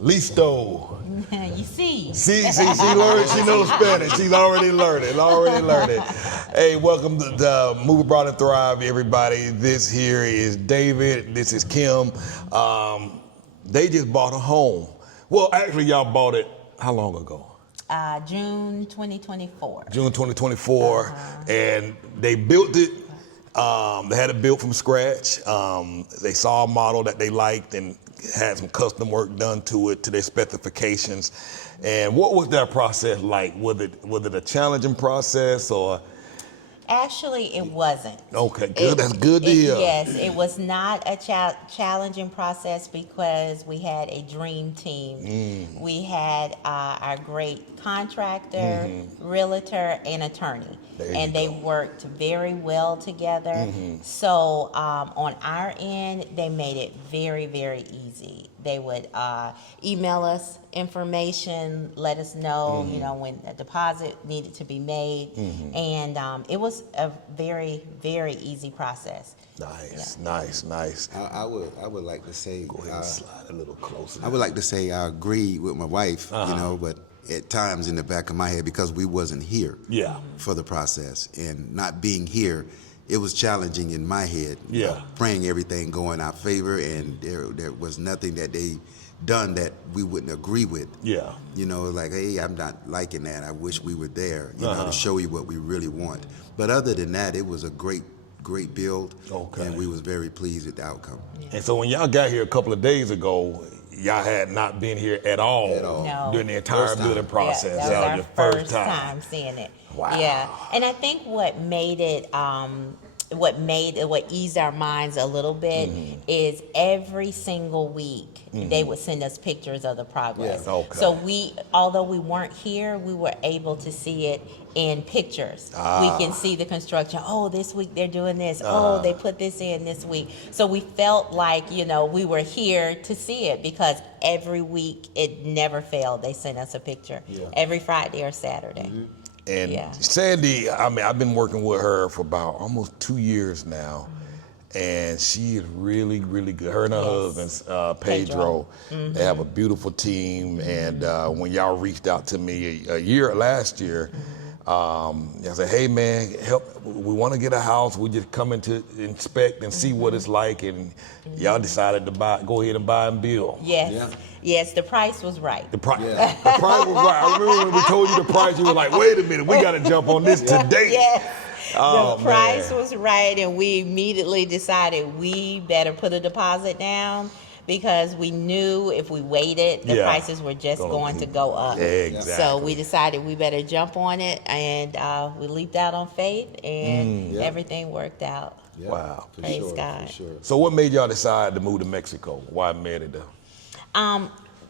Listo. You see. See, she learned, she knows Spanish. She's already learning. Hey, welcome to the Movie Brought and Thrive, everybody. This here is David. This is Kim. They just bought a home. Well, actually, y'all bought it how long ago? June 2024. June 2024, and they built it. They had it built from scratch. They saw a model that they liked and had some custom work done to it to their specifications. And what was that process like? Was it a challenging process or? Actually, it wasn't. Okay, good. That's good to hear. Yes, it was not a challenging process because we had a dream team. We had our great contractor, realtor, and attorney. And they worked very well together. So on our end, they made it very, very easy. They would email us information, let us know, when a deposit needed to be made. And it was a very, very easy process. Nice. I would like to say, Go ahead and slide a little closer. I would like to say I agree with my wife, but at times in the back of my head, because we wasn't here for the process, and not being here, it was challenging in my head, praying everything go in our favor, and there was nothing that they done that we wouldn't agree with. Like, hey, I'm not liking that. I wish we were there, to show you what we really want. But other than that, it was a great build, and we was very pleased with the outcome. And so when y'all got here a couple of days ago, y'all had not been here at all No. during the entire building process. Yeah, that was our your first time seeing it. Wow. Yeah, and I think what made it, what eased our minds a little bit is every single week they would send us pictures of the progress. So although we weren't here, we were able to see it in pictures. We can see the construction. Oh, this week they're doing this. Oh, they put this in this week. So we felt like, we were here to see it because every week it never failed. They sent us a picture every Friday or Saturday. And Sandy, I've been working with her for about almost 2 years now, and she is really, really good. Her and her husband, Pedro, they have a beautiful team. And when y'all reached out to me last year, I said, hey man, we want to get a house. We just coming to inspect and see what it's like, and y'all decided to go ahead and buy and build. Yes, the price was right. The price was right. I remember when we told you the price, you were like, wait a minute, we got to jump on this today. The price was right, and we immediately decided we better put a deposit down because we knew if we waited, the prices were just going to go up. Exactly. So we decided we better jump on it, and we leaped out on faith, and everything worked out. Wow. Praise God. For sure. So what made y'all decide to move to Mexico? Why Merida?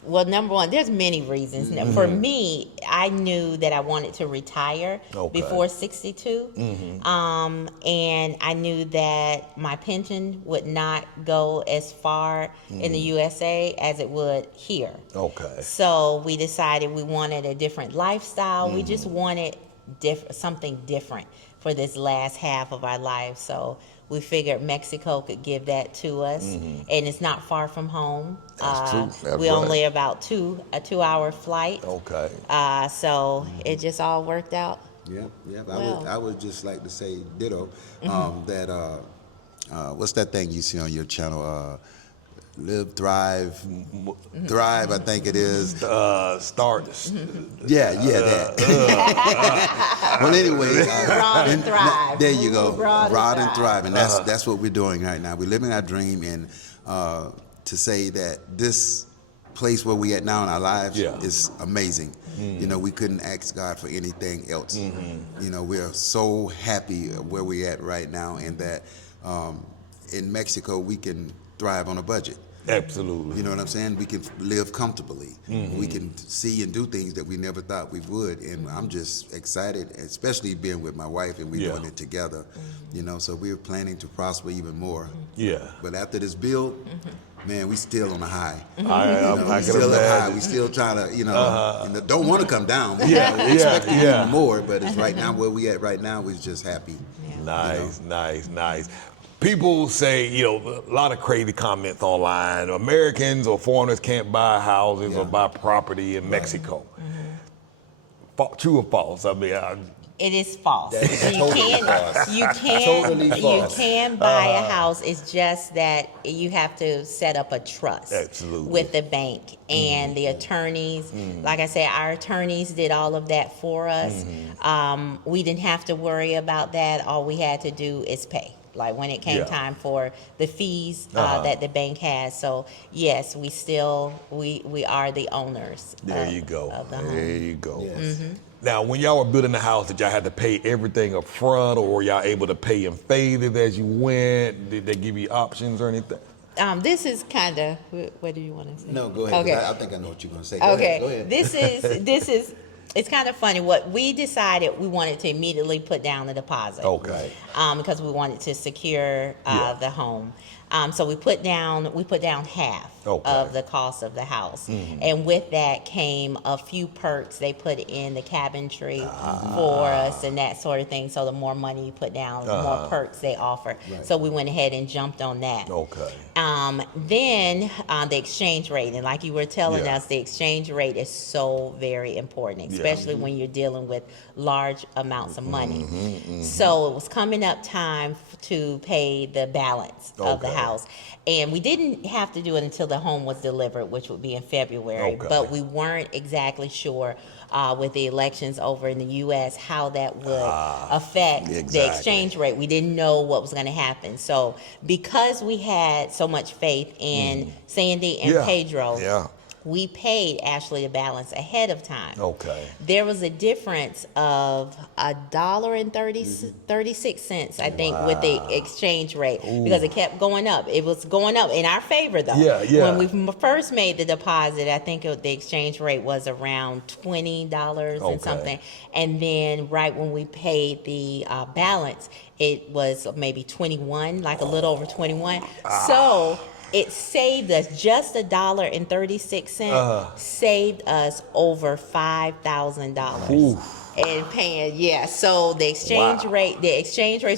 Well, number one, there's many reasons. For me, I knew that I wanted to retire before 62. And I knew that my pension would not go as far in the USA as it would here. So we decided we wanted a different lifestyle. We just wanted something different for this last half of our life. So we figured Mexico could give that to us, and it's not far from home. That's true. That's we right. only about a 2-hour flight. So it just all worked out. Well, I would just like to say ditto. That what's that thing you see on your channel? Live, thrive, I think it is. Start. That. Well, anyway, Broad and thrive. There you go. Broad and thrive, and that's what we're doing right now. We're living our dream, and to say that this place where we at now in our lives is amazing. We couldn't ask God for anything else. We're so happy where we're at right now, and that in Mexico we can thrive on a budget. Absolutely. You know what I'm saying? We can live comfortably. We can see and do things that we never thought we would. And I'm just excited, especially being with my wife and we're doing it together. So we're planning to prosper even more. But after this build, man, we still on a high. I we still high. We still trying to, don't want to come down. Expecting even more. But it's right now where we at right now. We're just happy. Nice. people say, a lot of crazy comments online. Americans or foreigners can't buy houses or buy property in Mexico. True or false? I mean, it is false. That is totally false. Totally You false. can buy a house. It's just that you have to set up a trust with the bank and the attorneys. Like I said, our attorneys did all of that for us. We didn't have to worry about that. All we had to do is pay. Like when it came time for the fees that the bank has. So yes, we are the owners. There you go. Of the home. There you go. Yes. Now, when y'all were building the house, did y'all have to pay everything up front, or were y'all able to pay in phases as you went? Did they give you options or anything? This is kind of. What do you want to say? No, go ahead. Okay. I think I know what you're going to say. Okay. Go ahead. This is. It's kind of funny. What we decided, we wanted to immediately put down the deposit. Okay. Because we wanted to secure the home. So we put down half of the cost of the house, and with that came a few perks. They put in the cabinetry for us and that sort of thing. So the more money you put down, the more perks they offer. Right. So we went ahead and jumped on that. Okay. Then the exchange rate, and like you were telling us, the exchange rate is so very important, especially when you're dealing with large amounts of money. So it was coming up time to pay the balance of the house, and we didn't have to do it until the home was delivered, which would be in February. But we weren't exactly sure with the elections over in the U.S. how that would affect the exchange rate. We didn't know what was going to happen. So because we had so much faith in Sandy and Pedro, we paid Ashley the balance ahead of time. Okay. There was a difference of $1.36, I think, with the exchange rate because it kept going up. It was going up in our favor, though. When we first made the deposit, I think the exchange rate was around $20 and something. And then right when we paid the balance, it was maybe 21, like a little over 21. So it saved us just $1.36. Saved us over $5,000 in paying. So the exchange rate,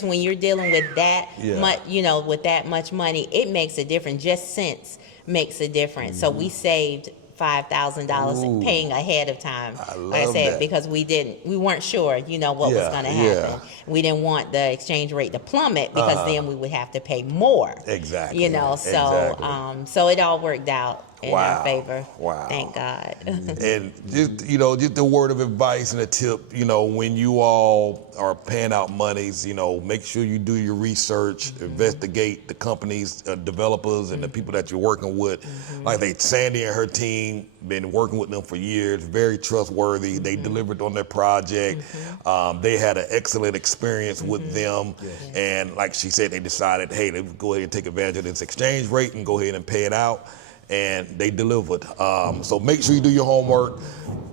when you're dealing with that much, with that much money, it makes a difference. Just cents makes a difference. So we saved $5,000 paying ahead of time. Like I said, because we weren't sure, what was going to happen. We didn't want the exchange rate to plummet because then we would have to pay more. Exactly. So it all worked out in our favor. Thank God. And just a word of advice and a tip, when you all are paying out monies, make sure you do your research, investigate the companies, developers, and the people that you're working with. Like Sandy and her team, been working with them for years, very trustworthy. They delivered on their project. They had an excellent experience with them. And like she said, they decided, hey, let's go ahead and take advantage of this exchange rate and go ahead and pay it out. And they delivered. So make sure you do your homework.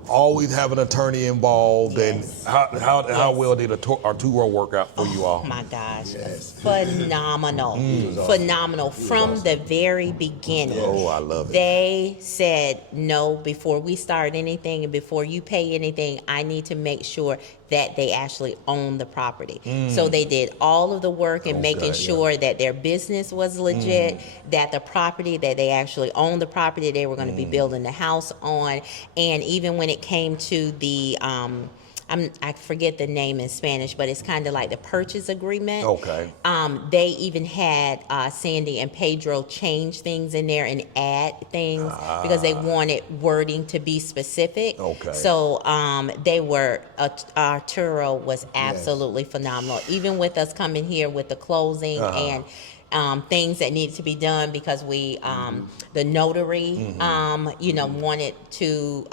Always have an attorney involved. And how well did Arturo work out for you all? Oh my gosh, phenomenal, phenomenal from the very beginning. Oh, I love it. They said no before we start anything and before you pay anything. I need to make sure that they actually own the property. So they did all of the work in making sure that their business was legit, that the property that they actually owned, the property they were going to be building the house on, and even when it came to the I forget the name in Spanish, but it's kind of like the purchase agreement. They even had Sandy and Pedro change things in there and add things because they wanted wording to be specific. So Arturo was absolutely phenomenal. Even with us coming here with the closing and things that needed to be done because we, the notary, wanted to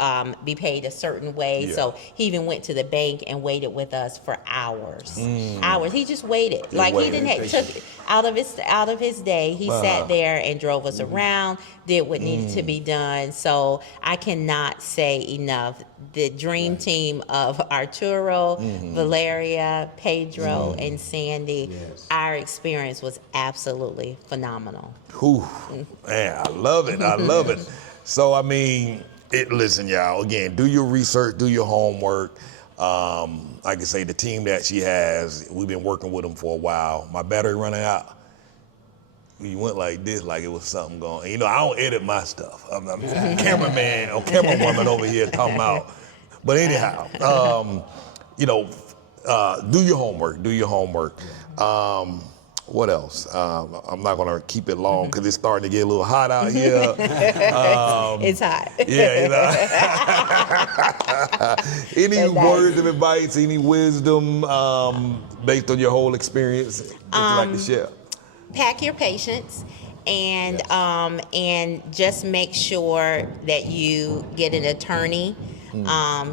be paid a certain way. So he even went to the bank and waited with us for hours. He just waited. He didn't took out of his day. He sat there and drove us around, did what needed to be done. So I cannot say enough. The dream team of Arturo, Valeria, Pedro, and Sandy, our experience was absolutely phenomenal. Man, I love it. I love it. So, I mean, listen, y'all, again, do your research, do your homework. Like I say, the team that she has, we've been working with them for a while. My battery running out. you went like this, like it was something going. You know, I don't edit my stuff. I'm cameraman or camerawoman over here talking about. But anyhow, you know, do your homework. Do your homework. What else? I'm not gonna keep it long because it's starting to get a little hot out here. It's hot. Yeah, you know. Any words of advice, any wisdom based on your whole experience that you'd like to share? Pack your patience and just make sure that you get an attorney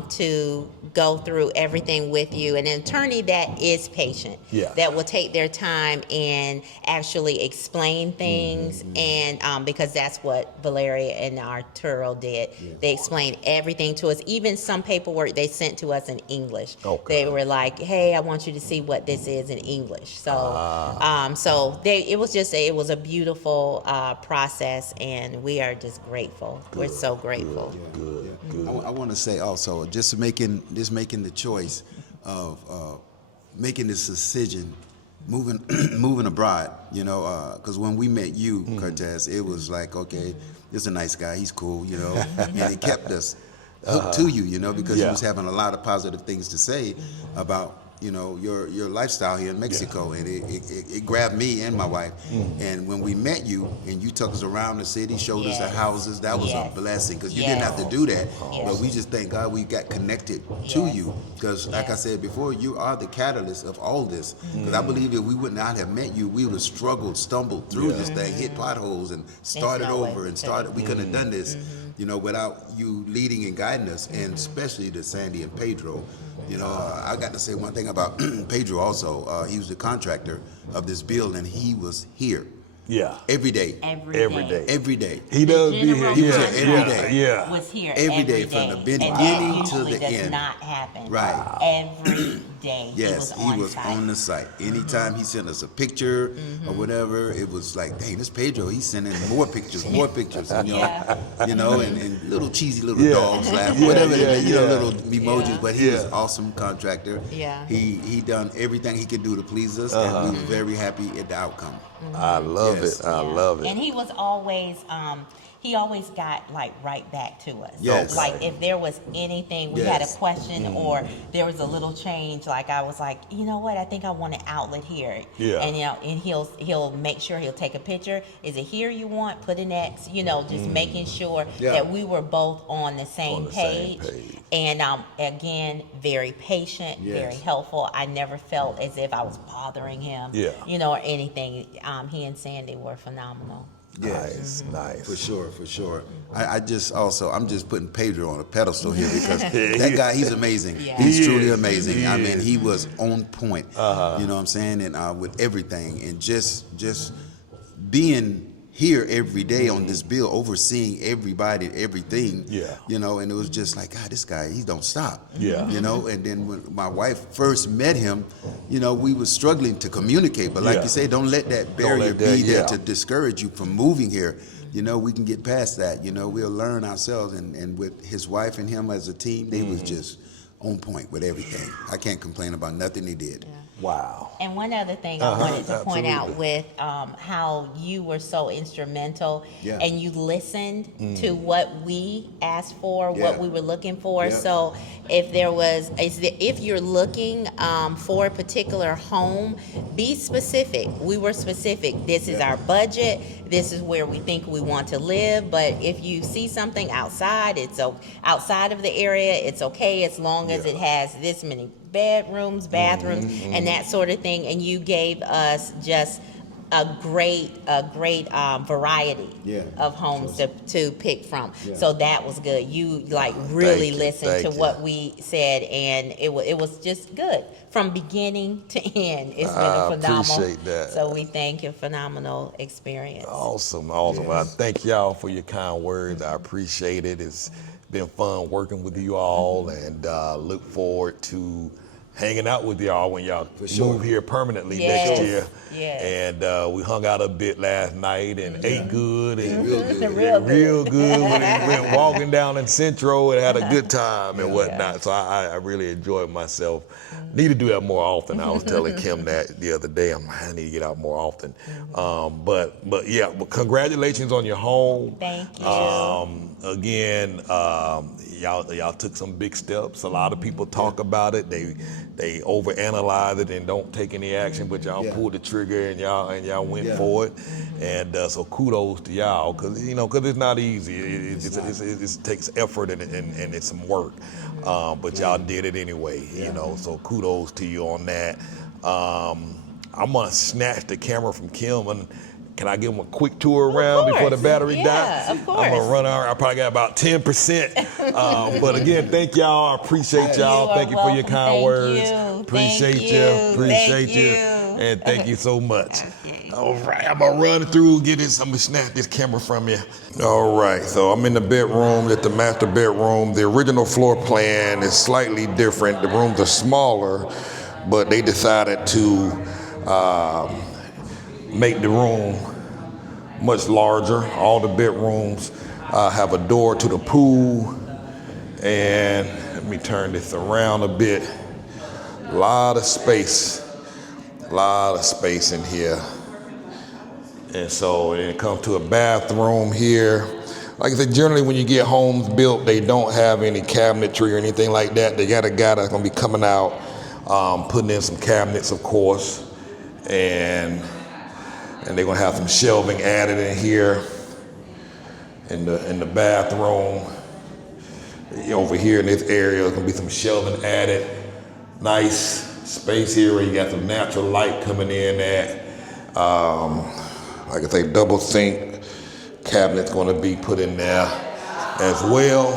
to go through everything with you, an attorney that is patient, that will take their time and actually explain things, and because that's what Valeria and Arturo did. They explained everything to us, even some paperwork they sent to us in English. They were like, hey, I want you to see what this is in English. So it was a beautiful process, and we are just grateful. We're so grateful. Good. I want to say also, just making the choice of making this decision, moving abroad. You know, because when we met you, Cartess, it was like, okay, this is a nice guy, he's cool, you know, and it kept us hooked to you, you know, because you was having a lot of positive things to say about, you know, your lifestyle here in Mexico, and it grabbed me and my wife. And when we met you and you took us around the city, showed us the houses, that was a blessing, because you didn't have to do that. But we just thank God we got connected to you, because like I said before, you are the catalyst of all this. Because I believe if we would not have met you, we would have struggled, stumbled through this thing, hit potholes and started over and started. We couldn't have done this, you know, without you leading and guiding us, and especially to Sandy and Pedro. You know, I got to say one thing about Pedro also. He was the contractor of this building, and he was here. Every day. Every day. He does be here. He was here every day. Was here every day from the beginning to the does end. Not happen. Right. Every day. Yes, he was on the site. Anytime he sent us a picture or whatever, it was like, dang, this Pedro, he's sending more pictures, and, you know, and little cheesy little dogs laugh, whatever, you know, little emojis. But he was an awesome contractor. He done everything he could do to please us, and we were very happy at the outcome. I love it. I love it. And he was always, he always got like right back to us. Yes. Like if there was anything, we had a question or there was a little change, like I was like, you know what, I think I want an outlet here. And you know, and he'll make sure he'll take a picture. Is it here you want? Put an X, you know, just making sure that we were both on the same page. And again, very patient, very helpful. I never felt as if I was bothering him, you know, or anything. He and Sandy were phenomenal. Yes, nice. For sure. I'm just putting Pedro on a pedestal here, because that guy, he's amazing. He's truly amazing. I mean, he was on point. You know what I'm saying? And with everything, and just being here every day on this bill, overseeing everybody, everything. You know, and it was just like, God, this guy, he don't stop. You know, and then when my wife first met him, you know, we was struggling to communicate. But like you say, don't let that barrier be there to discourage you from moving here. You know, we can get past that. You know, we'll learn ourselves. And with his wife and him as a team, they was just on point with everything. I can't complain about nothing he did. Wow. And one other thing I wanted to point out with how you were so instrumental and you listened to what we asked for, what we were looking for. So if you're looking for a particular home, be specific. We were specific. This is our budget. This is where we think we want to live. But if you see something outside, outside of the area, it's okay as long as it has this many bedrooms, bathrooms, and that sort of thing. And you gave us just a great variety of homes to pick from. So that was good. You like really listened to what we said, and it was just good from beginning to end. It's been a phenomenal. Appreciate that. So we thank you. Phenomenal experience. Awesome. Well, I thank y'all for your kind words. I appreciate it. It's been fun working with you all, and look forward to hanging out with y'all when y'all sure. move here permanently Yes. next year. Yes. And we hung out a bit last night and ate good and Real good. real good. We went walking down in Central and had a good time and whatnot. So I really enjoyed myself. Need to do that more often. I was telling Kim that the other day. I need to get out more often. But yeah, congratulations on your home. Thank you. Again, y'all took some big steps. A lot of people talk about it. They overanalyze it and don't take any action, but y'all pulled the trigger and y'all went for it. And so kudos to y'all, cause it's not easy. It takes effort and it's some work. But y'all did it anyway. So kudos to you on that. I'm gonna snatch the camera from Kim and. Can I give them a quick tour around before the battery dies? Yeah, of course. I'm gonna run out. I probably got about 10%. But again, thank y'all. I appreciate y'all. Thank you for your kind words. Appreciate you. And thank you so much. All right, I'm gonna run through, I'm gonna snatch this camera from you. All right, so I'm in the bedroom, at the master bedroom. The original floor plan is slightly different. The rooms are smaller, but they decided to make the room much larger. All the bedrooms have a door to the pool. And let me turn this around a bit. A lot of space in here. And so it comes to a bathroom here. Like I said, generally when you get homes built, they don't have any cabinetry or anything like that. They got a guy that's gonna be coming out, putting in some cabinets, of course. And they're gonna have some shelving added in here in the bathroom. Over here in this area, there's gonna be some shelving added. Nice space here where you got some natural light coming in at. Like I say, double sink cabinet's gonna be put in there as well.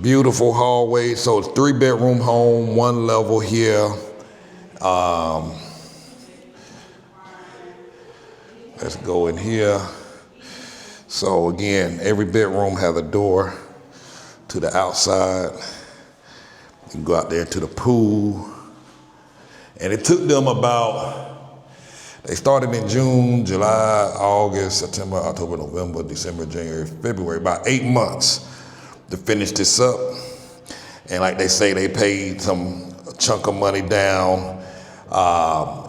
Beautiful hallway. So it's 3-bedroom home, 1 level here. Let's go in here. So again, every bedroom has a door to the outside. You can go out there to the pool. And it took them they started in June, July, August, September, October, November, December, January, February, about 8 months to finish this up. And like they say, they paid a chunk of money down,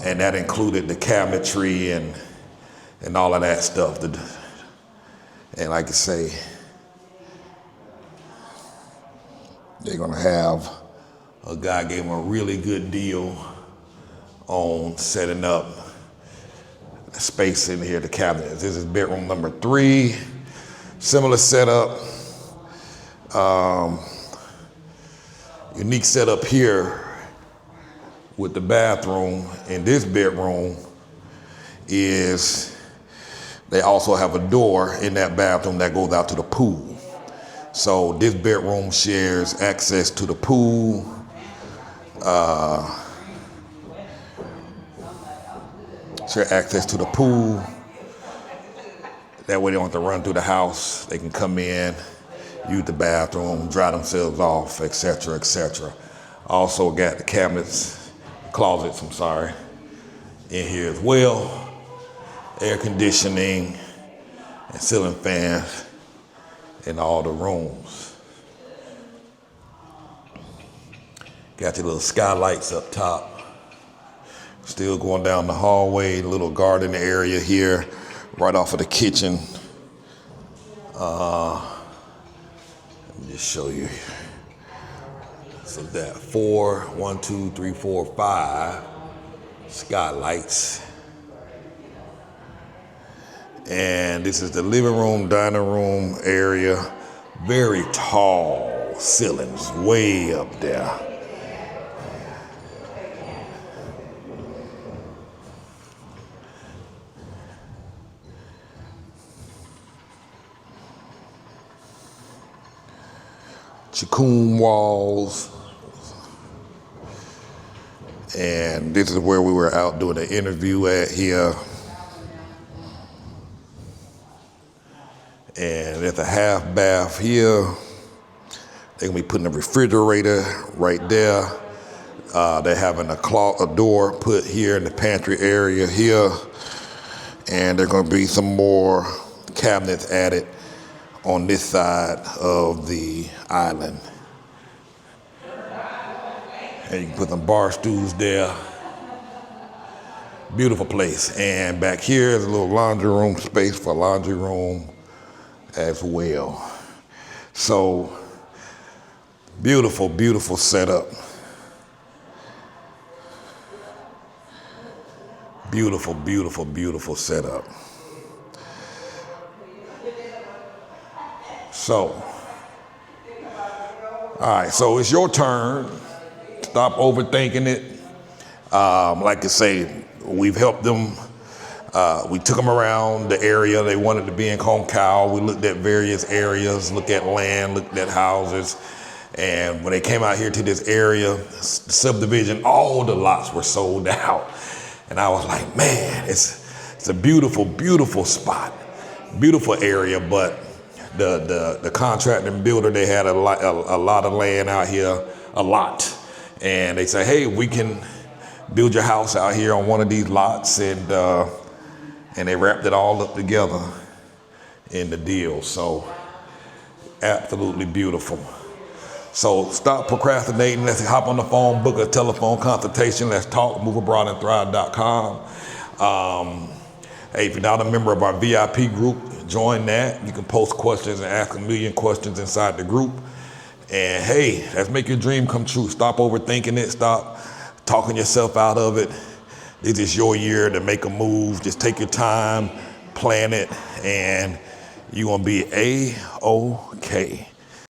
and that included the cabinetry and all of that stuff. And like I say, they're gonna have a guy gave them a really good deal on setting up the space in here, the cabinets. This is bedroom number 3, similar setup. Unique setup here with the bathroom in this bedroom is they also have a door in that bathroom that goes out to the pool. So this bedroom shares access to the pool. Share access to the pool. That way they don't have to run through the house. They can come in, use the bathroom, dry themselves off, etc., etc. Also got the closets, in here as well. Air conditioning and ceiling fans in all the rooms. Got your little skylights up top. Still going down the hallway, little garden area here, right off of the kitchen. Let me just show you. So that 5 skylights. And this is the living room, dining room area. Very tall ceilings, way up there. Cocoon walls. And this is where we were out doing an interview at here. And there's a half bath here, They're gonna be putting a refrigerator right there. They're having a door put here in the pantry area here. And there's gonna be some more cabinets added on this side of the island. And you can put some bar stools there. Beautiful place. And back here is a little laundry room space for laundry room as well. So beautiful, beautiful setup. Beautiful, beautiful, beautiful setup. So, all right, so it's your turn. Stop overthinking it. Like I say, we've helped them. We took them around the area. They wanted to be in Conkal. We looked at various areas, looked at land, looked at houses. And when they came out here to this area, subdivision, all the lots were sold out. And I was like, man, it's a beautiful, beautiful spot, beautiful area. But the contractor and builder, they had a lot of land out here, a lot. And they say, hey, we can build your house out here on one of these lots. And they wrapped it all up together in the deal. So absolutely beautiful. So stop procrastinating. Let's hop on the phone, book a telephone consultation. Let's talk, moveabroadandthrive.com. Hey, if you're not a member of our VIP group, join that. You can post questions and ask a million questions inside the group. And hey, let's make your dream come true. Stop overthinking it. Stop talking yourself out of it. This is your year to make a move. Just take your time, plan it, and you're going to be A-OK.